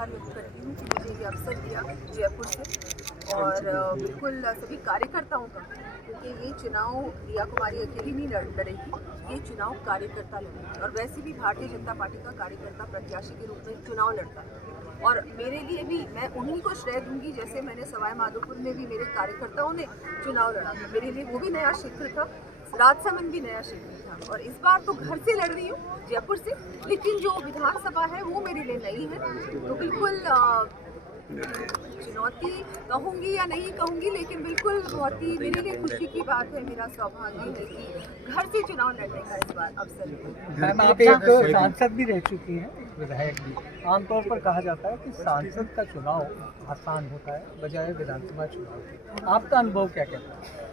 आभार व्यक्त करती हूँ कि मुझे ये अवसर दिया जयपुर से, और बिल्कुल सभी कार्यकर्ताओं का, क्योंकि ये चुनाव रिया कुमारी अकेली नहीं लड़ेगी, ये चुनाव कार्यकर्ता लड़ेगी। और वैसे भी भारतीय जनता पार्टी का कार्यकर्ता प्रत्याशी के रूप में चुनाव लड़ता है, और मेरे लिए भी मैं उन्हीं को श्रेय दूंगी, जैसे मैंने सवाई माधोपुर में भी मेरे कार्यकर्ताओं ने चुनाव लड़ा था, मेरे लिए वो भी नया क्षेत्र था, राजसमंद भी नया क्षेत्र था, और इस बार तो घर से लड़ रही हूँ जयपुर से, लेकिन जो विधानसभा है वो मेरे लिए नई है। तो बिल्कुल चुनौती कहूँगी या नहीं कहूँगी, लेकिन बिल्कुल बहुत ही मेरे लिए खुशी की बात है, मेरा सौभाग्य है कि घर से चुनाव लड़ने का इस बार अवसर मिला। मैम, आप एक सांसद भी रह चुकी हैं, विधायक भी। आमतौर पर कहा जाता है कि सांसद का चुनाव आसान होता है बजाय विधानसभा चुनाव के। आपका अनुभव क्या कहता है?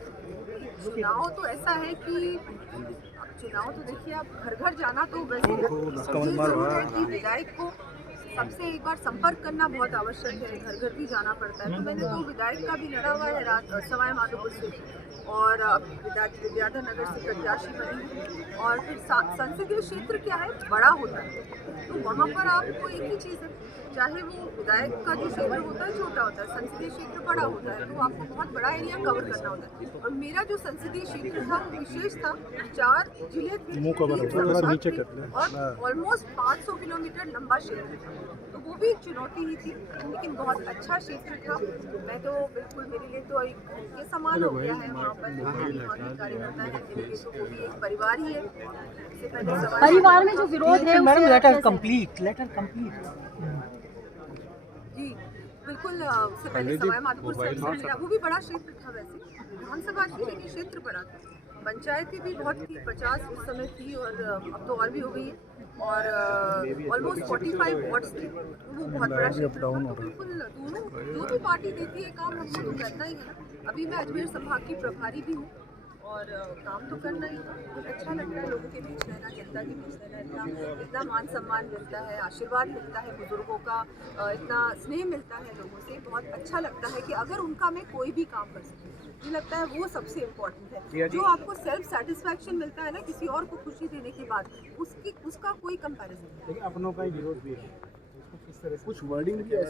चुनाव तो ऐसा है कि अब चुनाव तो देखिए, आप घर घर जाना तो वैसे जरूर है कि विधायक को सबसे एक बार संपर्क करना बहुत आवश्यक है, घर घर भी जाना पड़ता है। तो मैंने तो विधायक का भी लड़ा हुआ है सवाई माधोपुर से, और विद्याधर नगर से प्रत्याशी बनी, और फिर संसदीय क्षेत्र क्या है, बड़ा होता है, तो वहाँ पर आपको एक ही चीज़ है, चाहे वो विधायक का जो क्षेत्र होता है छोटा होता है, संसदीय क्षेत्र बड़ा होता है, तो आपको बहुत बड़ा एरिया कवर करना होता है। और मेरा जो संसदीय क्षेत्र था वो विशेष था, 4 जिले थे और ऑलमोस्ट 500 किलोमीटर लंबा क्षेत्र था, तो वो भी एक चुनौती ही थी, लेकिन बहुत अच्छा क्षेत्र था। मैं तो बिल्कुल, मेरे लिए तो एक के समान हो गया है वहाँ पर, कार्यकर्ता है मेरे लिए, तो वो भी एक परिवार ही है। परिवार में जो विरोध है, मैडम लेटर कंप्लीट जी बिल्कुल। उससे पहले सवाई माधोपुर से मिला, वो भी बड़ा क्षेत्र था, वैसे विधानसभा थी लेकिन क्षेत्र बड़ा था, पंचायतें भी बहुत थी, 50 उस समय थी, और अब तो और भी हो गई है, और ऑलमोस्ट 45 वार्ड्स थे, वो बहुत बड़ा क्षेत्र था। तो बिल्कुल दोनों जो भी पार्टी देती है काम हमको तो करना ही है। अभी मैं अजमेर संभाग की प्रभारी भी हूँ, और काम तो करना ही है। बहुत अच्छा लगता है लोगों के बीच रहना, जनता के बीच रहना, इतना मान सम्मान मिलता है, आशीर्वाद मिलता है बुजुर्गों का, इतना स्नेह मिलता है लोगों से, बहुत अच्छा लगता है कि अगर उनका मैं कोई भी काम कर सकूँ, मुझे लगता है वो सबसे इम्पोर्टेंट है। जो आपको सेल्फ सेटिस्फैक्शन मिलता है ना किसी और को खुशी देने के बाद, उसका कोई कंपैरिजन नहीं। अपनों का ही विरोध भी है, कुछ वर्डिंग भी